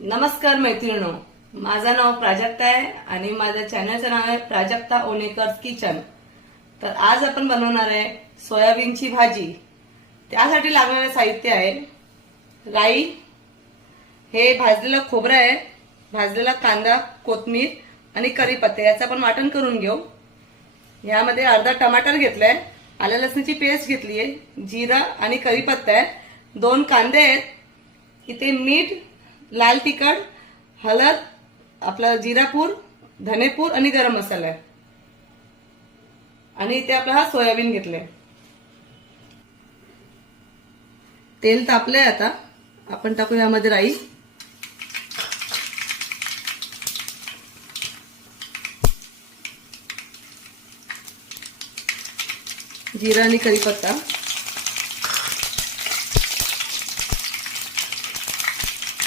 नमस्कार मैत्रिणींनो, माझं नाव प्राजक्ता आहे आणि माझ्या चॅनलचं नाव आहे प्राजक्ता ओनेकर्स किचन। तर आज आपण बनवणार आहे सोयाबीनची भाजी। त्यासाठी लागणारे साहित्य आहे राई, हे भाजलेलं खोबरं आहे, भाजलेला कांदा, कोथिंबीर आणि कढीपत्ता याचं आपण वाटण करून घेऊ। यामध्ये अर्धा टमाटर घेतलाय, आलं लसणाची पेस्ट घेतली आहे, जिरा आणि कढीपत्ता आहे, 2 कांदे आहेत, इथे मीठ, लाल तिखट, हळद, आपला जिरापूर, धनेपूर आणि गरम मसाला आहे आणि इथे आपला हा सोयाबीन घेतलाय। तेल तापलंय, आता आपण टाकू यामध्ये राई, जिरा आणि कढीपत्ता,